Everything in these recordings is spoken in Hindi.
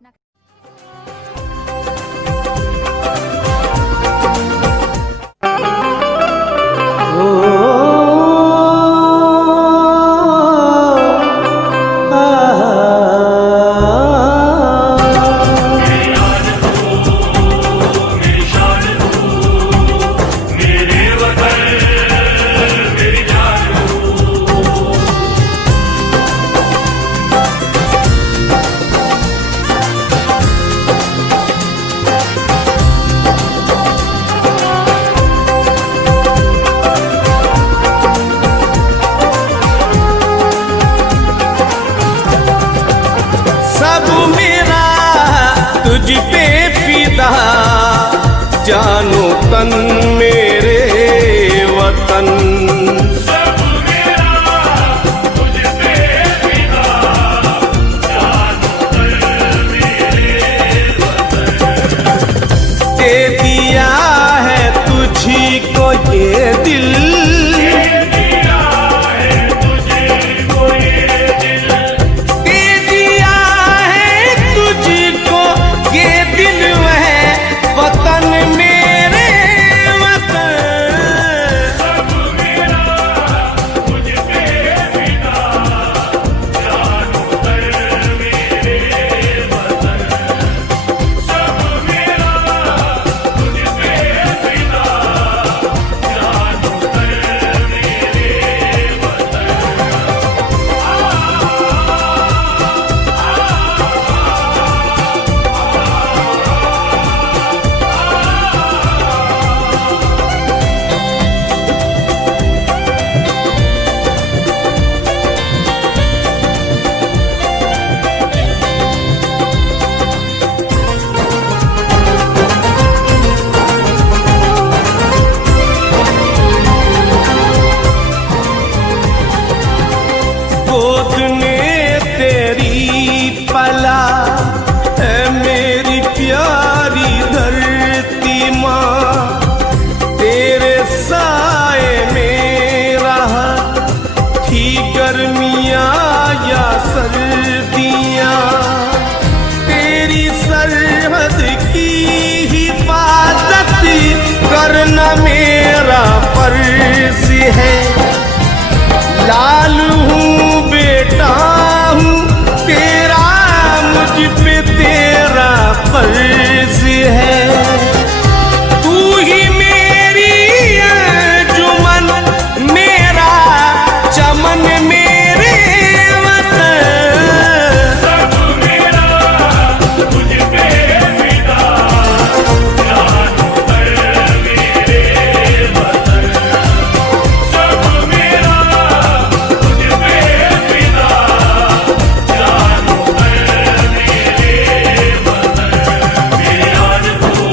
ना तुझ पे फिदा जानो तन मेरे वतन। सब मेरा तुझ पे फिदा जानो तन मेरे वतन। दे दिया है तुझी को ये दिल, पला है मेरी प्यारी धरती माँ, तेरे साए में रहा थी गर्मियाँ या सर्दियाँ। तेरी सरहद की हिफाजत करना मेरा फर्ज है। लाल हूँ बेटा हूँ तेरा, मुझ पे तेरा फर्ज है। तू ही मेरी अंजुमन, मेरा चमन, मेरे वतन। सब मेरा तुझ पे फिदा जानो तन मेरे वतन। सब मेरा तुझ पे फिदा जानो तन मेरे वतन। मेरी जान तू,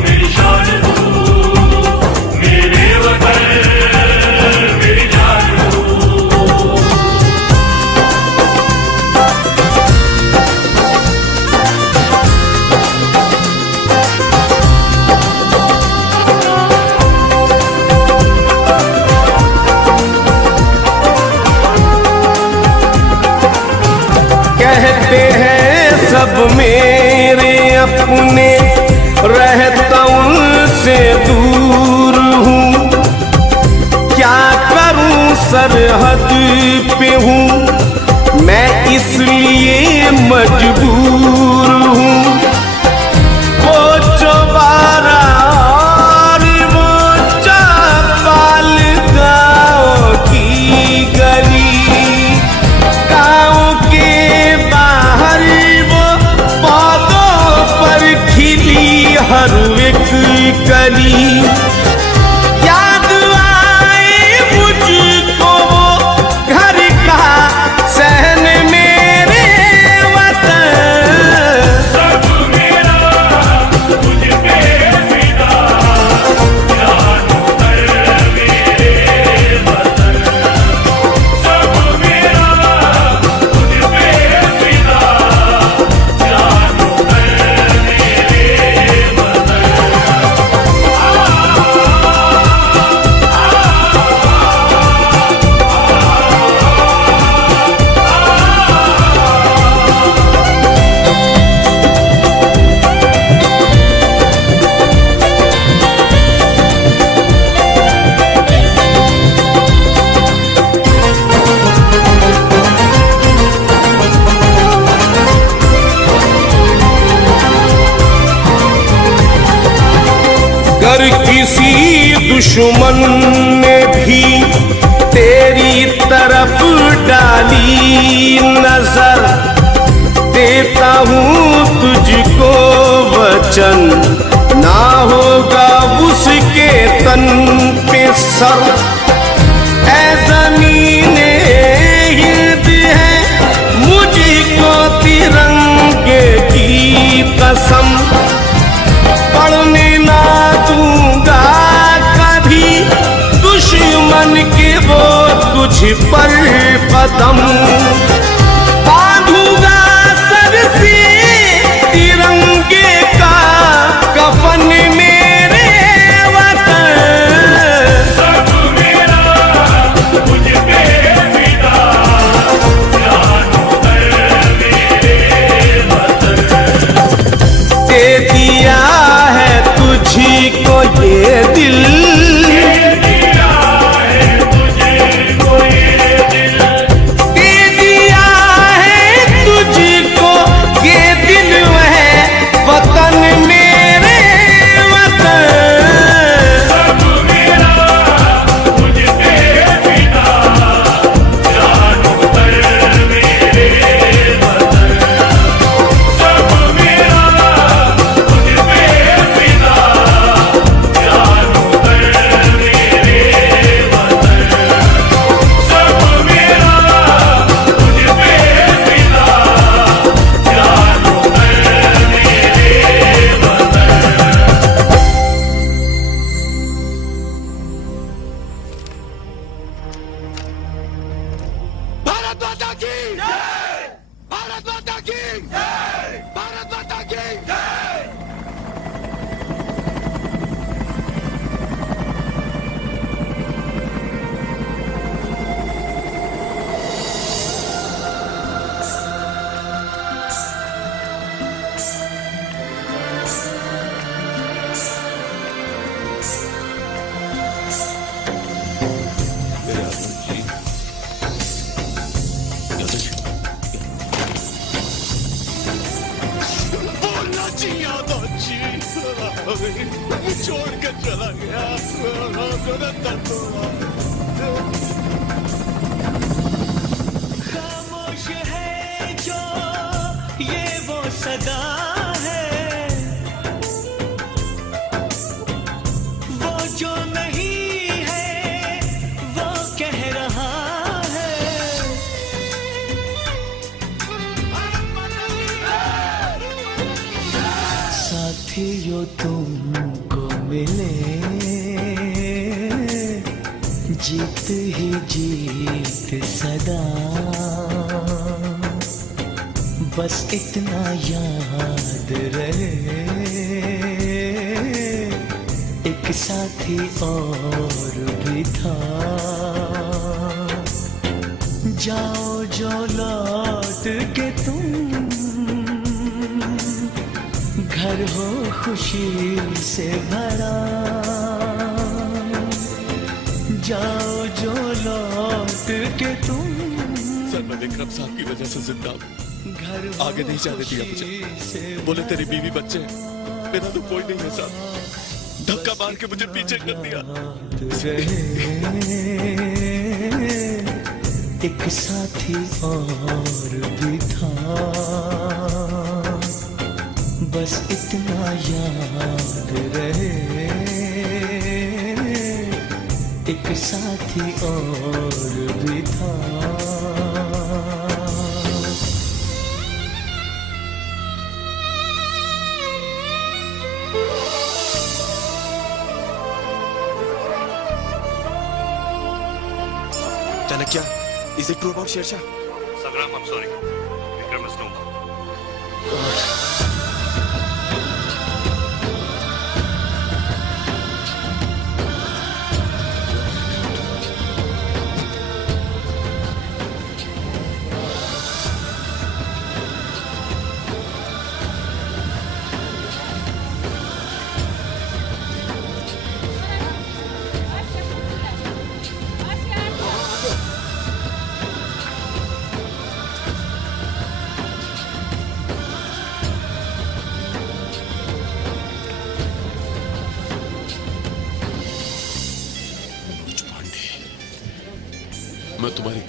मेरी शान तू, मेरे वतन मेरी जान तू। कहते हैं सब मेरे अपने, रहता उनसे दूर हूँ। क्या करूँ सरहद पे हूँ मैं, इसलिए मजबूर हूँ। वो चौबारा और वो चौपाल गाँव की गली, गाँव के बाहर वो पौधों पर खिली हर एक कली। याद आए मुझको वो घर का सहन मेरे वतन। किसी दुश्मन ने भी तेरी तरफ डाली नजर, देता हूँ तुझको वचन, ना होगा उसके तन पे सर। ऐ ज़मीने हिंद है मुझको तिरंगे की कसम, पढ़ने ना दूंगा कभी दुश्मन के वो तुझ पर कदम। बांधूंगा सर से तिरंगे का कफन मेरे वतन। सब मेरा मुझ पे फिदा, जानो कर मेरे वतन। दे दिया है तुझी को ये दिल, दिया है तुझको ये दिल, दे दिया है तुझको ये दिल, है वतन मेरे वतन। सब मेरा मुझ पे फिदा, जानो कर मेरे वतन। सब मेरा मुझ पे फिदा, जानो कर मेरे वतन। सब मेरा मुझ पे फिदा, जानो कर मेरे वतन। भारत माता की जय, भारत माता की जय, भारत माता की जय। बोलना चाहिए जी, छोड़कर चला गया, खामोश है जो ये वो सदा है, वो जो नहीं है वो कह रहा है। साथियों तुमको मिले जीत ही जीत सदा, बस इतना याद रहे एक साथी और भी था। जाओ जो लौट के तुम, घर हो खुशी से भरा। जाओ जो लौट के तुम, सर मैं विक्रम साहब की वजह से जिंदा हूँ। घर आगे नहीं जाने दिया मुझे। से बोले तेरी बीवी बच्चे हैं, मेरा तो कोई नहीं है साहब। धक्का मार के मुझे पीछे कर दिया। रहे एक साथी और भी था, बस इतना याद रहे एक साथी और भी था। Chanakya, is it true about Sher Shah? Sagram, I'm sorry. Vikram is no more.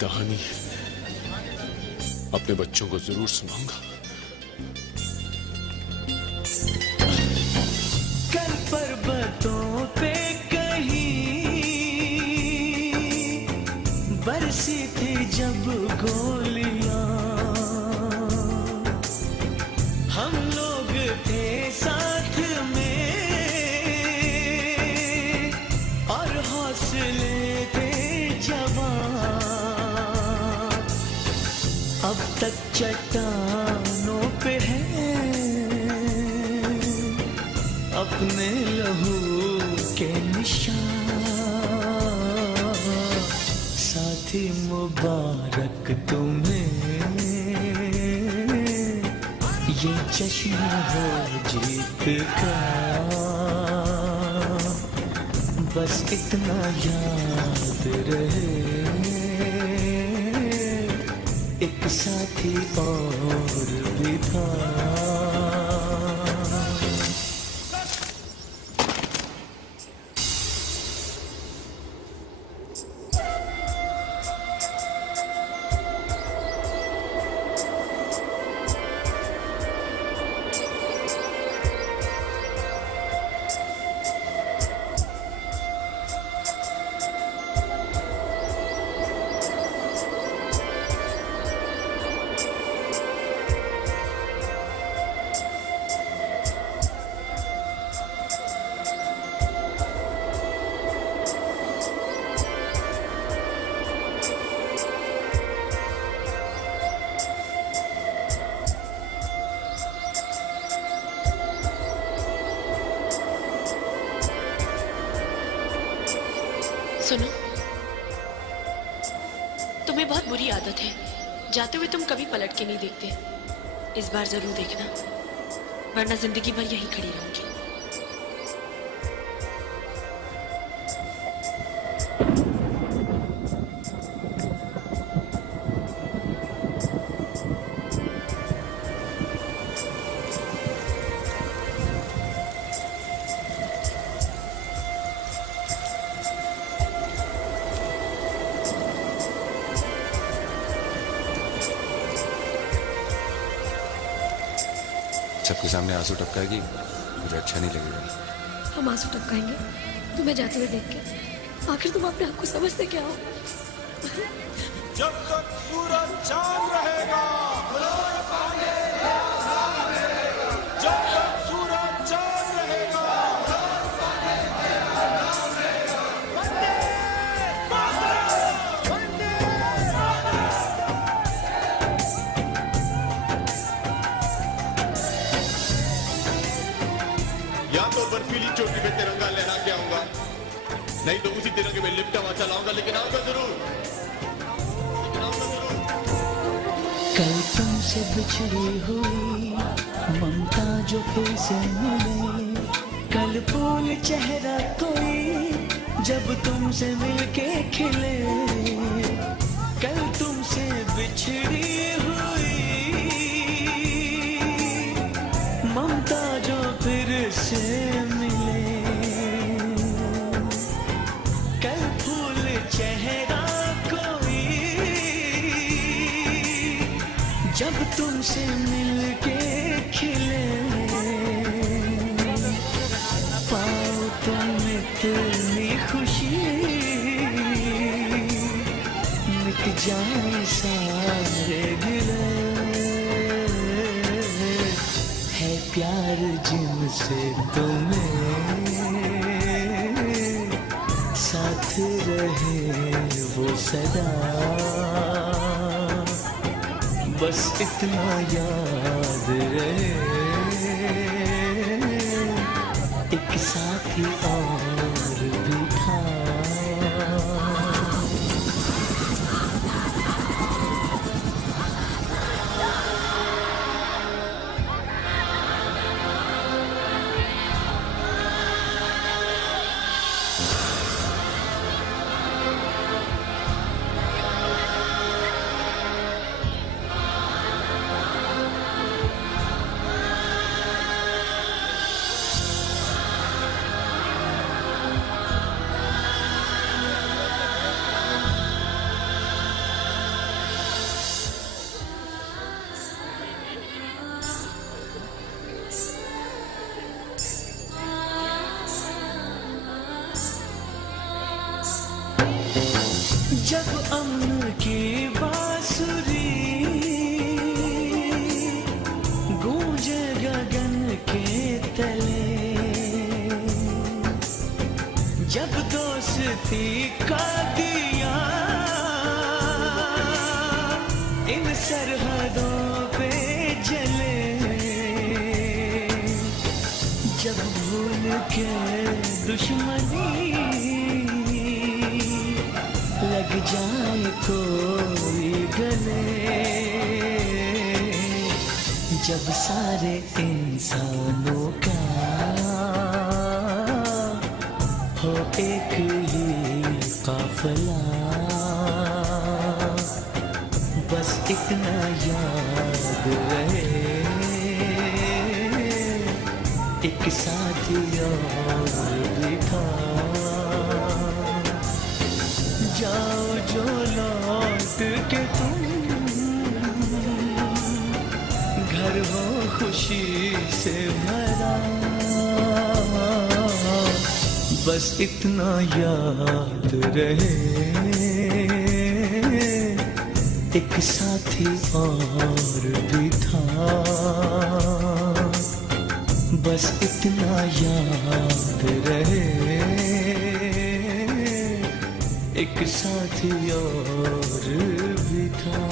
कहानी अपने बच्चों को जरूर सुनाऊंगा। कल पर्वतों पे कहीं बरसी थी जब गोलियां, हम लोग थे साथ में और हौसले थे जवान। अब तक चट्टानों पे है अपने लहू के निशान। साथी मुबारक तुम्हें ये जश्न हो जीत का, बस इतना याद रहे एक साथी और भी था। सुनो, तुम्हें बहुत बुरी आदत है, जाते हुए तुम कभी पलट के नहीं देखते। इस बार जरूर देखना, वरना जिंदगी भर यहीं खड़ी रहूंगी। सबके सामने आंसू टपकाएगी, मुझे अच्छा नहीं लगेगा। हम आंसू टपकाएंगे तुम्हें जाते हुए देख के। आखिर तुम अपने आप को समझते क्या हो? जब तक सूरज चांद रहेगा, जब तक सूरज चांद रहेगा, वंदे मातरम, वंदे या तो बर्फीली चोटी पे तिरंगा लहरा के आऊंगा, नहीं तो उसी तिरंगे में लिपटा हुआ चलाऊंगा, लेकिन आऊंगा जरूर। कल तुमसे बिछड़ी हुई ममता जो फिर से मिले, कल फूल चेहरा कोई जब तुमसे मिलके खिले। कल तुमसे बिछड़ी हुई ममता जो फिर से मिले, कल फूल चेहरा कोई जब तुमसे मिलके खिले। पाओ तुम इतनी खुशी, मिट जाए सारे गिले। है प्यार जिनसे तुम्हें, साथ रहे वो सदा, बस इतना याद रहे एक साथी और भी था। का दिया इन सरहदों पे जले, जब भूल के दुश्मनी लग जाए कोई गले, जब सारे इंसानों का हो एक ही काफिला, बस इतना याद रहे एक साथी और भी था। जाओ जो लौट के तुम घर हो खुशी से भरा, बस इतना याद रहे एक साथी और भी था, बस इतना याद रहे एक साथी और भी था।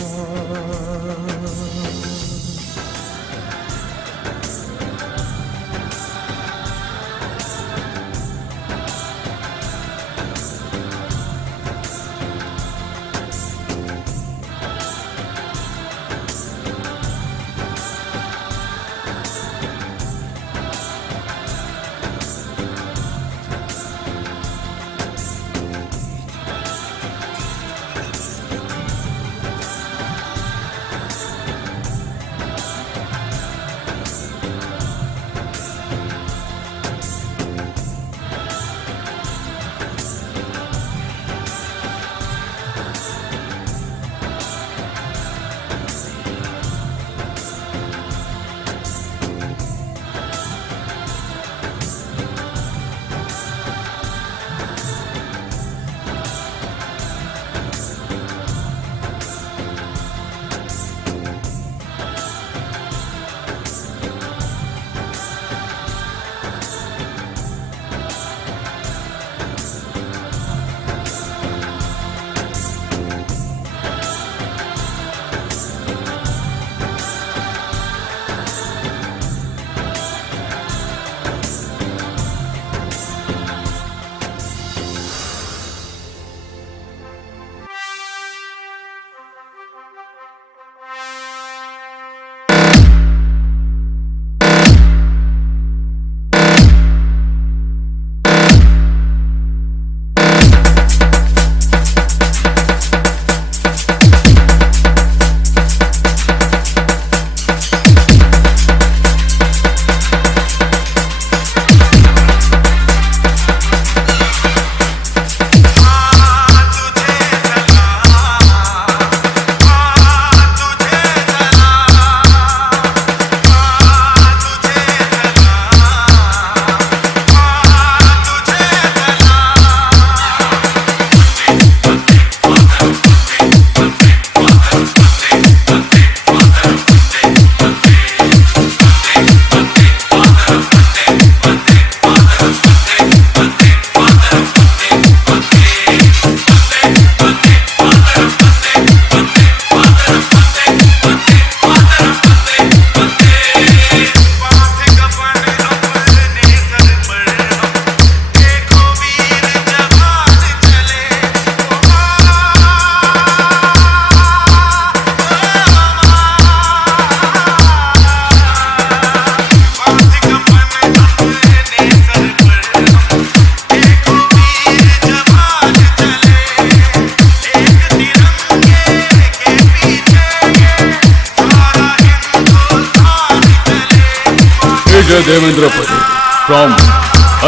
Devendra Patel from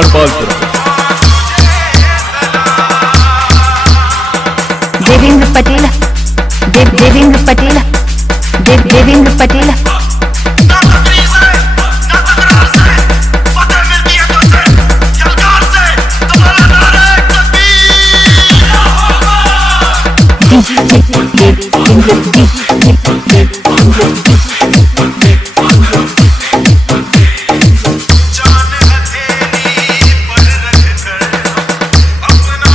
Arpalpura. देवेंद्र पटेल, देवेंद्र पटेल, देवेंद्र पटेल। जान हथेली पर रख कर अपना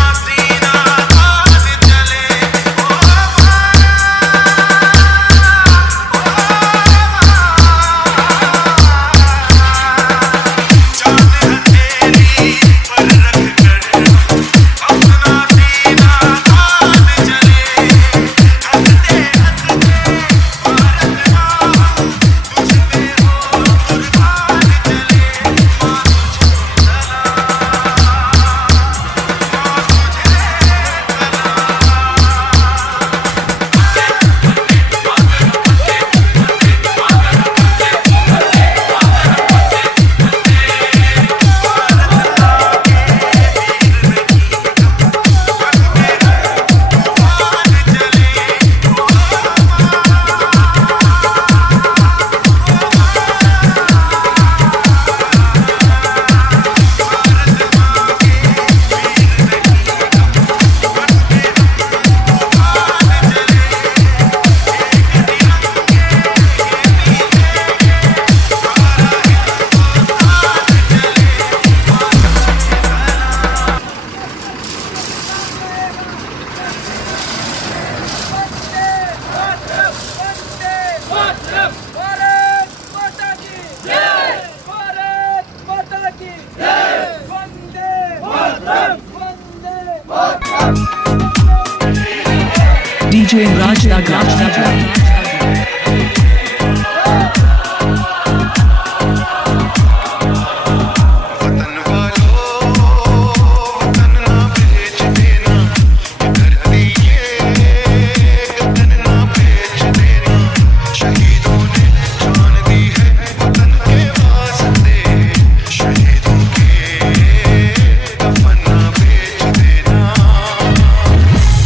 DJ Raj Nagra.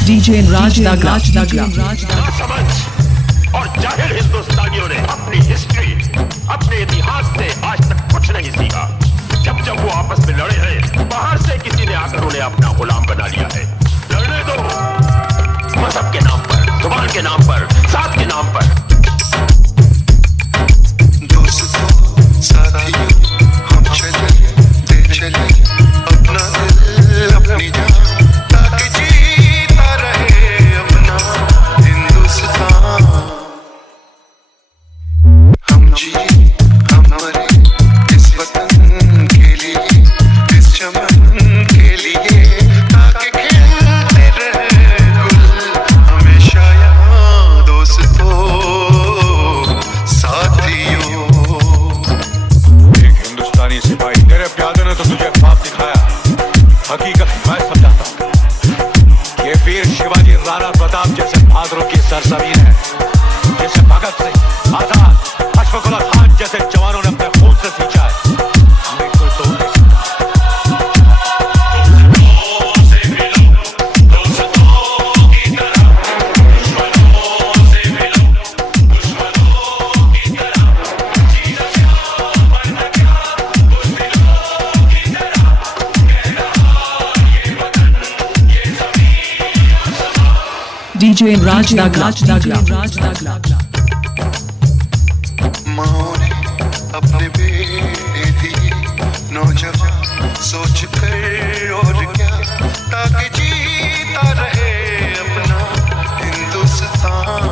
DJ Raj Nagra. समझ और जाहिल हिंदुस्तानियों ने अपनी हिस्ट्री, अपने इतिहास से आज तक कुछ नहीं सीखा। जब जब वो आपस में लड़े हैं, बाहर से किसी ने आकर उन्हें अपना गुलाम बना लिया है। लड़ने दो, मजहब के नाम पर, जुबान के नाम पर, साथ के नाम पर। दोस्तों साथियों हम चले दे चले अपना दिल अपनी जान ताकि जीता रहे अपना हिंदुस्तान। हम जिए हम मरे इस वतन के लिए, इस चमन के लिए, ताकि खिलते रहे गुल हमेशा यहाँ। दोस्तों साथियों, एक हिंदुस्तानी सिपाही तेरे प्यादे ने तो तुझे ख्वाब दिखाया, हकीकत मैं समझाता हूँ। ये वीर शिवाजी राणा प्रताप जैसे बहादुरों की सरजमीन है, जैसे भगत सिंह, आजाद, अशफाक उल्लाह खान जैसे जवानों ने अपने खून से सींचा है। हमें कोई तोड़ नहीं सकता। DJ Raj Nagra. माँ ने अपने बेटे दिए नौजवान सोच कर और क्या, ताकि जीता रहे अपना हिंदुस्तान।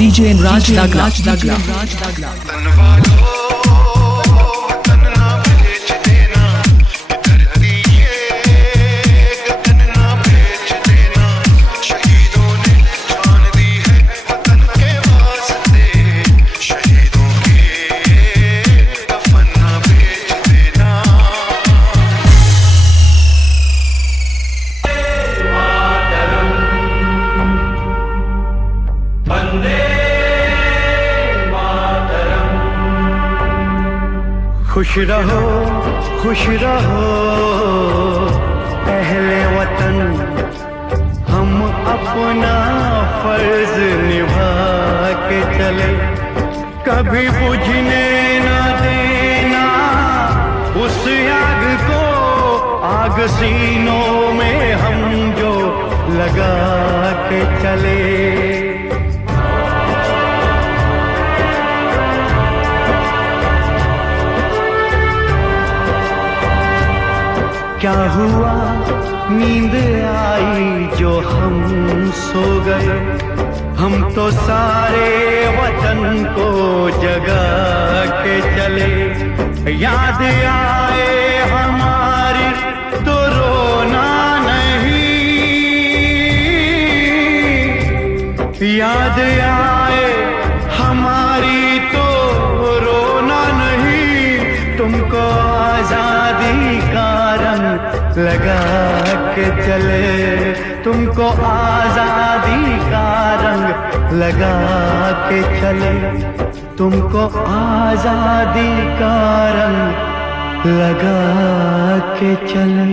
DJ Raj Nagra. तन वालों तन ना बेच दे खुश रहो अहले वतन, हम अपना फर्ज निभा के चले, कभी बुझने न देना उस आग को, आग सीनों में हम जो लगा के चले। क्या हुआ नींद आई जो हम सो गए, हम तो सारे वतन को जगा के चले। याद आए हमारी तो रोना नहीं, याद आए हमारी तो रोना नहीं, तुमको आजादी का रंग लगा के चले, तुमको आजादी का रंग लगा के चले, तुमको आजादी का रंग लगा के चले।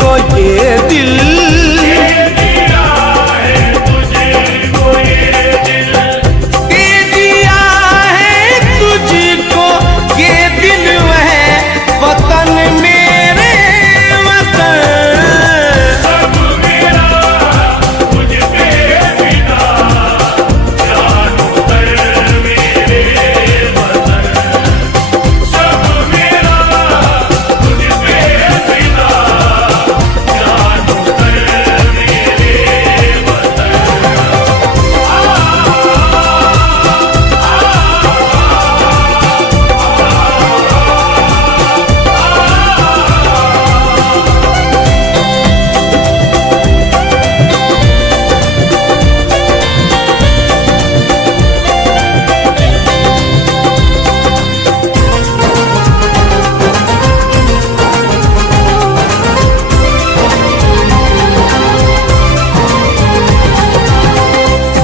को ये दिल दे दिया है तुझको ये दिल, वह वतन मेरे वतन, सब मेरा मुझ पे फिदा, जान उतर मेरे वतन, सब मेरा मुझ पे फिदा,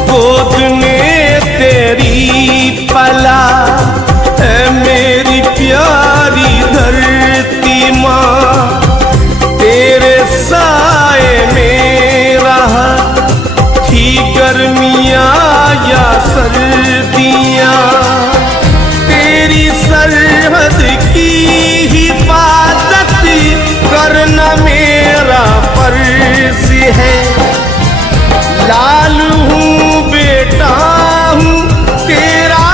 गोद में तेरी पला है मेरी प्यारी धरती माँ, तेरे साए में रहा थी गर्मियाँ या सर्दियाँ, तेरी सरहद की हिफाजत करना मेरा फर्ज है। लाल हूँ बेटा हूँ तेरा,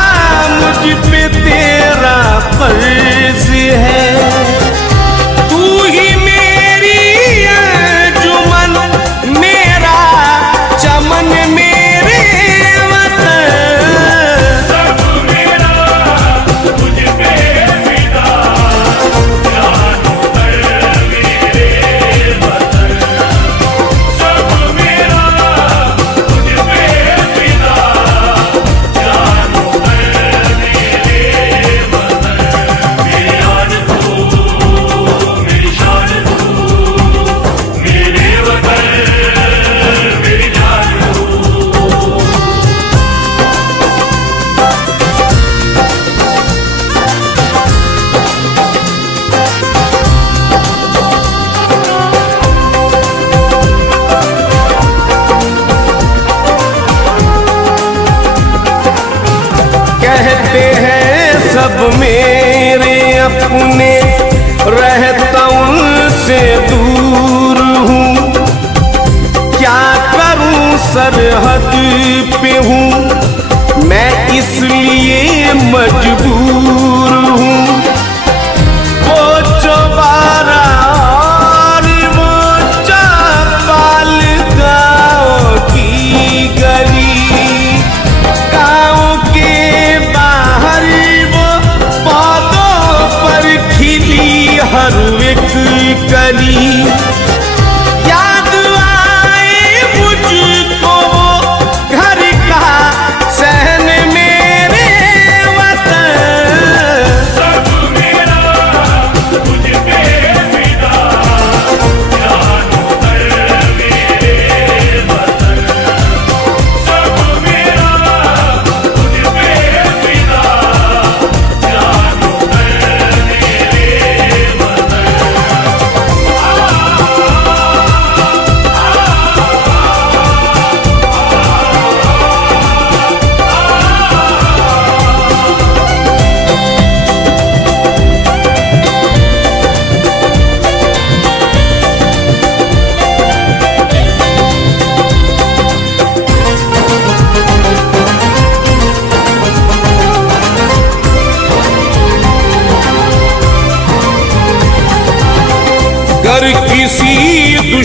मुझ पे तेरा फर्ज है। तू ही मेरी अंजुमन, मेरा चमन, मेरे वतन, सब मेरा मुझ पे फिदा, जान उतर मेरे वतन, सब मेरा कहते हैं सब मेरे अपने, रहता उनसे दूर हूँ, क्या करूँ सरहद पे हूँ मैं इसलिए मजबूर हूँ। वो चौबारा और वो चौपाल गाँव की गली, गाँव के बाहर वो पौधों पर खिली हर एक कली,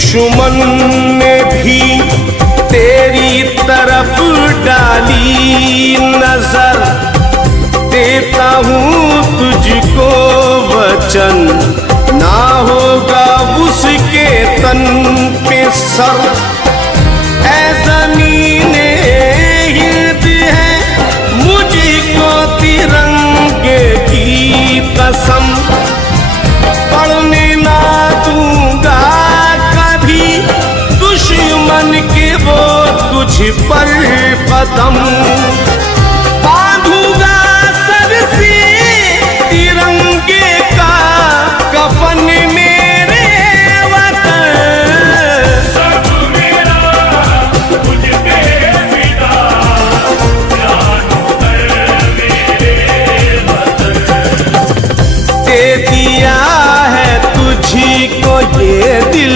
दुश्मन ने भी तेरी तरफ डाली नजर, देता हूँ तुझको वचन, ना होगा उसके तन पे सर। ऐ ज़मीने हिंद है मुझको तिरंगे की कसम, पढ़ने ना दूंगा कभी दुश्मन के वो तुझ पर कदम। बांधूंगा सर से तिरंगे का कफन मेरे वतन। सब मेरा मुझ पे फिदा, जानो दर मेरे वतन। दे दिया है तुझी को ये दिल,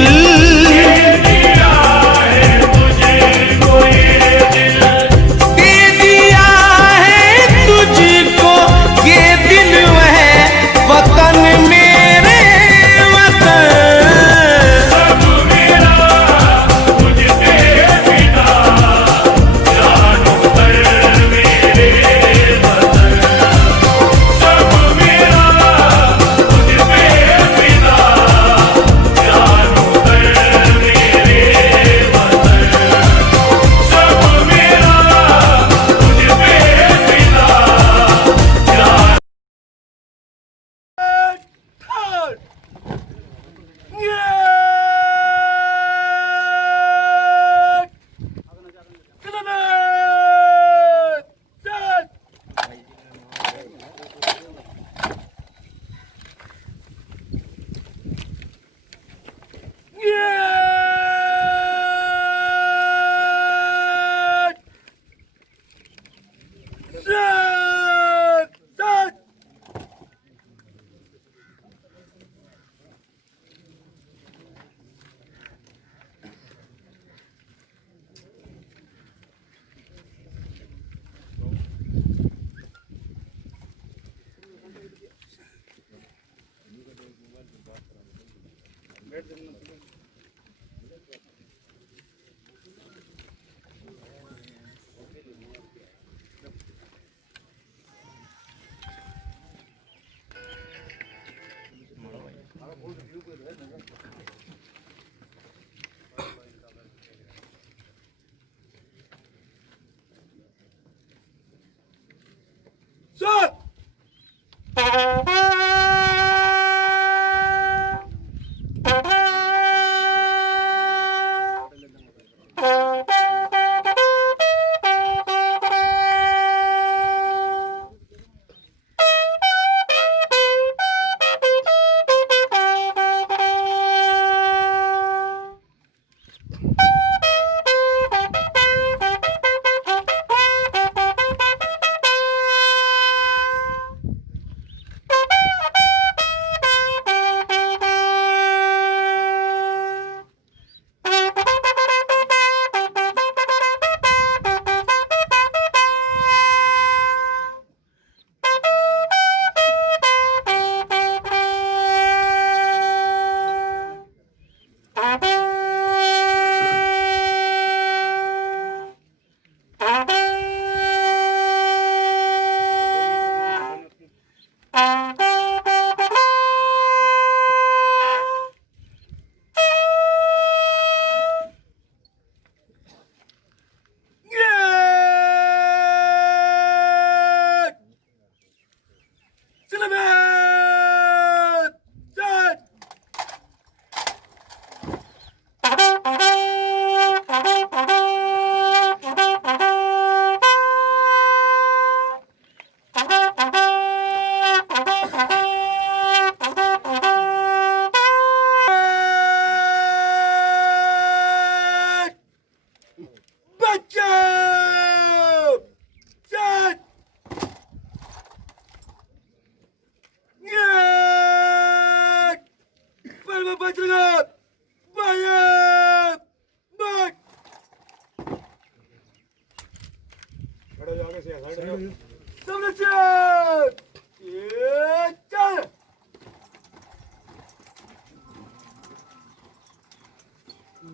अरे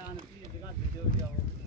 आने की जगह दे दो जाओ